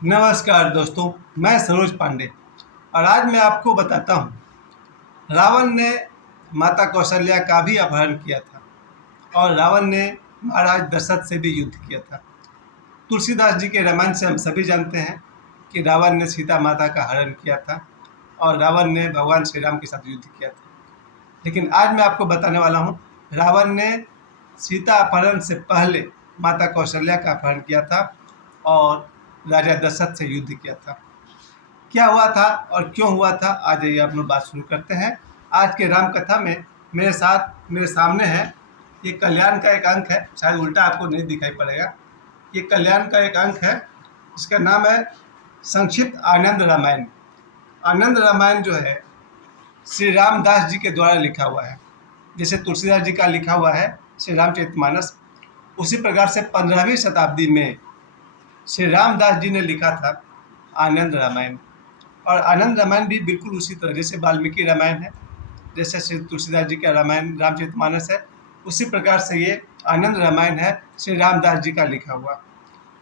नमस्कार दोस्तों, मैं सरोज पांडे और आज मैं आपको बताता हूँ रावण ने माता कौशल्या का भी अपहरण किया था और रावण ने महाराज दशरथ से भी युद्ध किया था। तुलसीदास जी के रामायण से हम सभी जानते हैं कि रावण ने सीता माता का हरण किया था और रावण ने भगवान श्री राम के साथ युद्ध किया था। लेकिन आज मैं आपको बताने वाला हूँ रावण ने सीता अपहरण से पहले माता कौशल्या का अपहरण किया था और राजा दशरथ से युद्ध किया था। क्या हुआ था और क्यों हुआ था, आज ये हम लोग बात शुरू करते हैं। आज के राम कथा में मेरे सामने है ये कल्याण का एक अंक है, शायद उल्टा आपको नहीं दिखाई पड़ेगा। ये कल्याण का एक अंक है, इसका नाम है संक्षिप्त आनंद रामायण। आनंद रामायण जो है श्री रामदास जी के द्वारा लिखा हुआ है। जैसे तुलसीदास जी का लिखा हुआ है श्री रामचरितमानस, उसी प्रकार से 15वीं शताब्दी में श्री रामदास जी ने लिखा था आनंद रामायण। और आनंद रामायण भी बिल्कुल उसी तरह, जैसे वाल्मीकि रामायण है, जैसे श्री तुलसीदास जी का रामायण रामचरितमानस है, उसी प्रकार से ये आनंद रामायण है श्री रामदास जी का लिखा हुआ।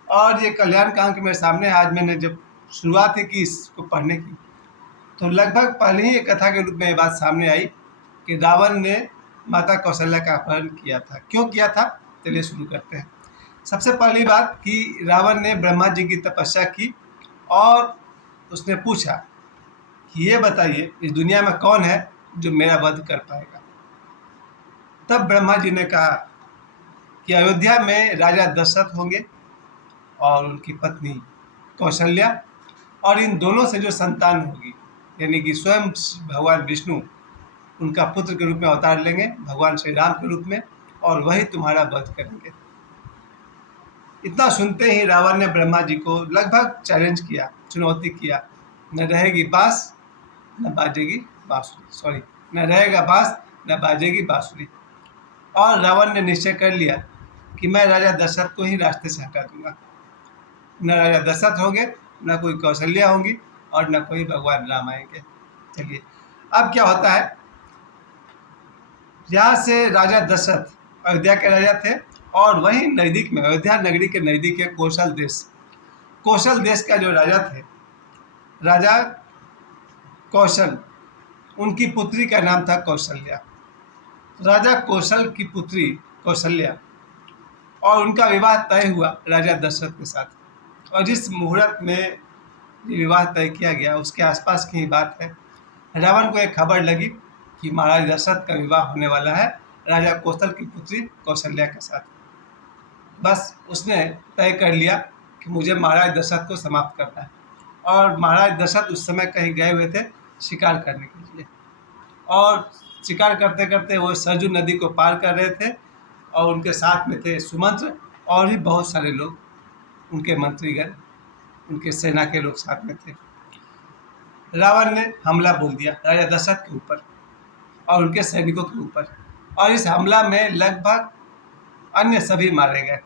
और ये कल्याण का अंक मेरे सामने, आज मैंने जब शुरुआत ही की इसको पढ़ने की तो लगभग पहले ही एक कथा के रूप में ये बात सामने आई कि रावण ने माता कौशल्या का अपहरण किया था। क्यों किया था, चलिए शुरू करते हैं। सबसे पहली बात कि रावण ने ब्रह्मा जी की तपस्या की और उसने पूछा कि ये बताइए इस दुनिया में कौन है जो मेरा वध कर पाएगा। तब ब्रह्मा जी ने कहा कि अयोध्या में राजा दशरथ होंगे और उनकी पत्नी कौशल्या, और इन दोनों से जो संतान होगी यानी कि स्वयं भगवान विष्णु उनका पुत्र के रूप में अवतार लेंगे, भगवान श्री राम के रूप में, और वही तुम्हारा वध करेंगे। इतना सुनते ही रावण ने ब्रह्मा जी को लगभग चैलेंज किया, चुनौती किया, न रहेगी बांस न बाजेगी बांसुरी, न रहेगा बांस न बाजेगी बांसुरी। और रावण ने निश्चय कर लिया कि मैं राजा दशरथ को ही रास्ते से हटा दूंगा। न राजा दशरथ होंगे, न कोई कौशल्या होंगी और न कोई भगवान राम आएंगे। चलिए अब क्या होता है, यहाँ से राजा दशरथ अयोध्या के राजा थे और वहीं नज़दीक में अयोध्या नगरी के नज़दीक है कौशल देश का जो राजा थे, राजा कौशल, उनकी पुत्री का नाम था कौशल्या। राजा कौशल की पुत्री कौशल्या और उनका विवाह तय हुआ राजा दशरथ के साथ। और जिस मुहूर्त में ये विवाह तय किया गया उसके आसपास की ही बात है। रावण को एक खबर लगी कि महाराज दशरथ का विवाह होने वाला है राजा कौशल की पुत्री कौशल्या के साथ। बस उसने तय कर लिया कि मुझे महाराज दशरथ को समाप्त करना है। और महाराज दशरथ उस समय कहीं गए हुए थे शिकार करने के लिए, और शिकार करते करते वो सरजू नदी को पार कर रहे थे और उनके साथ में थे सुमंत्र और भी बहुत सारे लोग, उनके मंत्रीगण, उनके सेना के लोग साथ में थे। रावण ने हमला बोल दिया राजा दशरथ के ऊपर और उनके सैनिकों के ऊपर, और इस हमला में लगभग अन्य सभी मारे गए।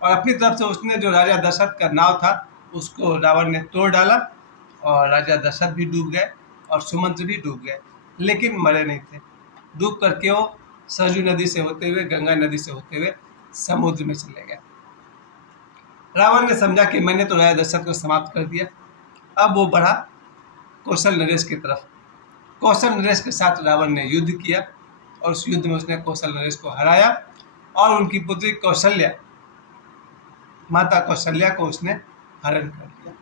और अपनी तरफ से उसने जो राजा दशरथ का नाव था उसको रावण ने तोड़ डाला और राजा दशरथ भी डूब गए और सुमंत्र भी डूब गए, लेकिन मरे नहीं थे। डूब करके वो सरजू नदी से होते हुए, गंगा नदी से होते हुए समुद्र में चले गए। रावण ने समझा कि मैंने तो राजा दशरथ को समाप्त कर दिया। अब वो बढ़ा कौशल नरेश की तरफ। कौशल नरेश के साथ रावण ने युद्ध किया और उस युद्ध में उसने कौशल नरेश को हराया और उनकी पुत्री कौशल्या, माता कौशल्या को उसने हरण कर लिया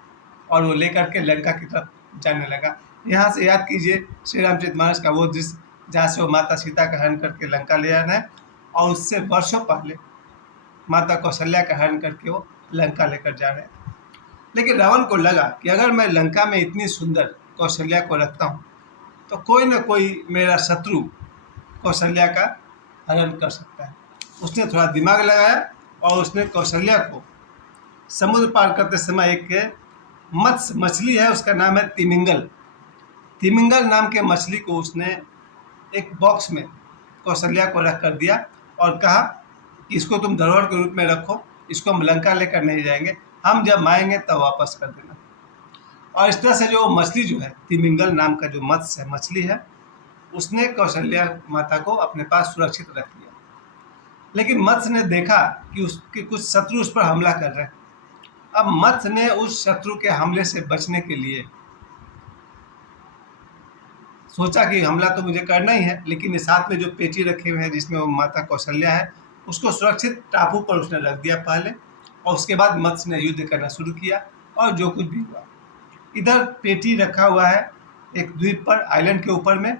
और वो लेकर के लंका की तरफ जाने लगा। यहाँ से याद कीजिए श्री रामचरितमानस का वो दृश्य जहाँ से वो माता सीता का हरण करके लंका ले जाना है, और उससे वर्षों पहले माता कौशल्या का हरण करके वो लंका लेकर जा रहे हैं। लेकिन रावण को लगा कि अगर मैं लंका में इतनी सुंदर कौशल्या को रखता हूँ तो कोई ना कोई मेरा शत्रु कौशल्या का हरण कर सकता है। उसने थोड़ा दिमाग लगाया और उसने कौशल्या को समुद्र पार करते समय एक मत्स्य मछली है, उसका नाम है तिमिंगल। तिमिंगल नाम के मछली को उसने एक बॉक्स में कौशल्या को रख कर दिया और कहा कि इसको तुम धरोहर के रूप में रखो, इसको हम लंका लेकर नहीं जाएंगे, हम जब आएंगे तब वापस कर देना। और इस तरह से जो मछली जो है, तिमिंगल नाम का जो मत्स्य मछली है, उसने कौशल्या माता को अपने पास सुरक्षित रख लिया। लेकिन मत्स्य ने देखा कि उसके कुछ शत्रु उस पर हमला कर रहे हैं अब मत्स्य ने उस शत्रु के हमले से बचने के लिए सोचा कि हमला तो मुझे करना ही है, लेकिन साथ में जो पेटी रखे हुए हैं जिसमें वो माता कौशल्या है, उसको सुरक्षित टापू पर उसने रख दिया पहले, और उसके बाद मत्स्य ने युद्ध करना शुरू किया। और जो कुछ भी हुआ, इधर पेटी रखा हुआ है एक द्वीप पर, आइलैंड के ऊपर में,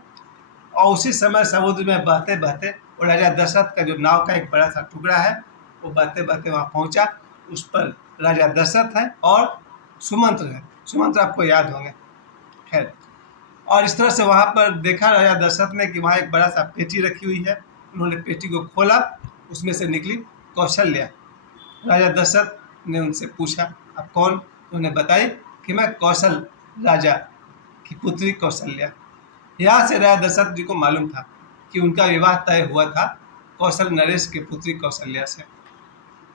और उसी समय समुद्र में बहते बहते वो राजा दशरथ का जो नाव का एक बड़ा सा टुकड़ा है, वो बहते बहते वहाँ पहुँचा। उस पर राजा दशरथ है और सुमंत्र है। सुमंत्र आपको याद होंगे, खैर। और इस तरह से वहाँ पर देखा राजा दशरथ ने कि वहाँ एक बड़ा सा पेटी रखी हुई है। उन्होंने पेटी को खोला, उसमें से निकली कौशल्या। राजा दशरथ ने उनसे पूछा, आप कौन? उन्होंने बताई कि मैं कौशल राजा की पुत्री कौशल्या। यहाँ से राजा दशरथ जी को मालूम था कि उनका विवाह तय हुआ था कौशल नरेश की पुत्री कौशल्या से।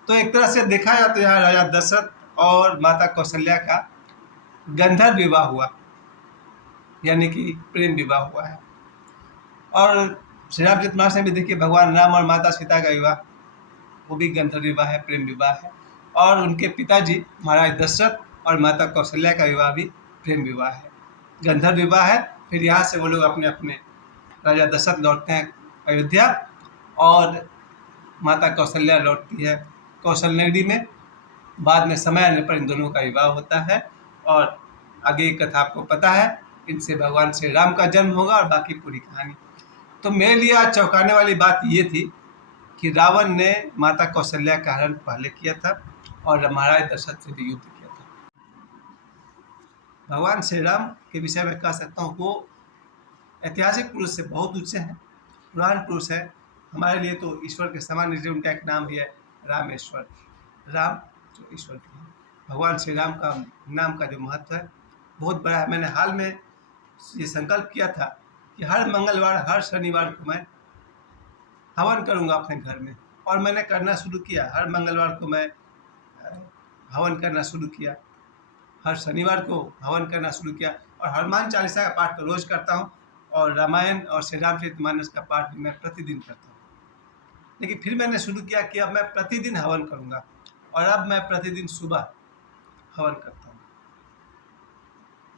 तो एक तरह से देखा जाए तो यहाँ राजा दशरथ और माता कौशल्या का गंधर्व विवाह हुआ, यानी कि प्रेम विवाह हुआ है। और श्री रामचरितमानस में भी देखिए भगवान राम और माता सीता का विवाह, वो भी गंधर्व विवाह है, प्रेम विवाह है। और उनके पिताजी महाराज दशरथ और माता कौशल्या का विवाह भी प्रेम विवाह है, गंधर्व विवाह है। फिर यहाँ से वो लोग अपने अपने राजा दशरथ लौटते हैं अयोध्या, और माता कौशल्या लौटती है कौशल नगरी में। बाद में समय आने पर इन दोनों का विवाह होता है, और आगे की कथा आपको पता है, इनसे भगवान श्री राम का जन्म होगा और बाकी पूरी कहानी। तो मेरे लिए आज चौंकाने वाली बात ये थी कि रावण ने माता कौशल्या का हरण पहले किया था और महाराज दशरथ से भी युद्ध किया था। भगवान श्री राम के विषय में कह सकता हूँ वो ऐतिहासिक पुरुष से बहुत ऊंचे हैं, पुराण पुरुष है हमारे लिए। तो ईश्वर के समान, इसलिए उनका एक नाम भी है रामेश्वर, राम जो ईश्वर के हैं। भगवान श्री राम का नाम का जो महत्व है बहुत बड़ा है। मैंने हाल में ये संकल्प किया था कि हर मंगलवार हर शनिवार को मैं हवन करूंगा अपने घर में, और मैंने करना शुरू किया। हर मंगलवार को मैं हवन करना शुरू किया, हर शनिवार को हवन करना शुरू किया, और हनुमान चालीसा का पाठ तो रोज़ करता हूँ, और रामायण और श्री रामचरितमानस का पाठ भी मैं प्रतिदिन करता हूँ। लेकिन फिर मैंने शुरू किया कि अब मैं प्रतिदिन हवन करूँगा, और अब मैं प्रतिदिन सुबह हवन करता हूँ।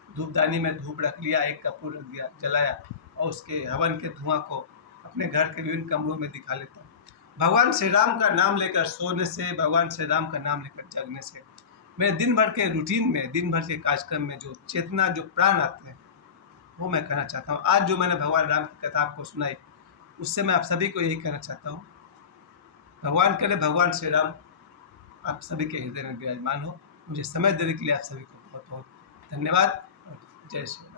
धूपदानी में धूप रख लिया, एक कपूर रख दिया, जलाया, और उसके हवन के धुआं को अपने घर के विभिन्न कमरों में दिखा लेता हूँ। भगवान श्री राम का नाम लेकर सोने से, भगवान श्री राम का नाम लेकर जगने से मेरे दिन भर के रूटीन में, दिन भर के कार्यक्रम में जो चेतना, जो प्राण आते हैं, वो मैं कहना चाहता हूँ। आज जो मैंने भगवान राम की कथा आपको सुनाई, उससे मैं आप सभी को यही कहना चाहता हूँ, भगवान करे भगवान श्री राम आप सभी के हृदय में विराजमान हो। मुझे समय देने के लिए आप सभी को बहुत बहुत धन्यवाद और जय श्री राम।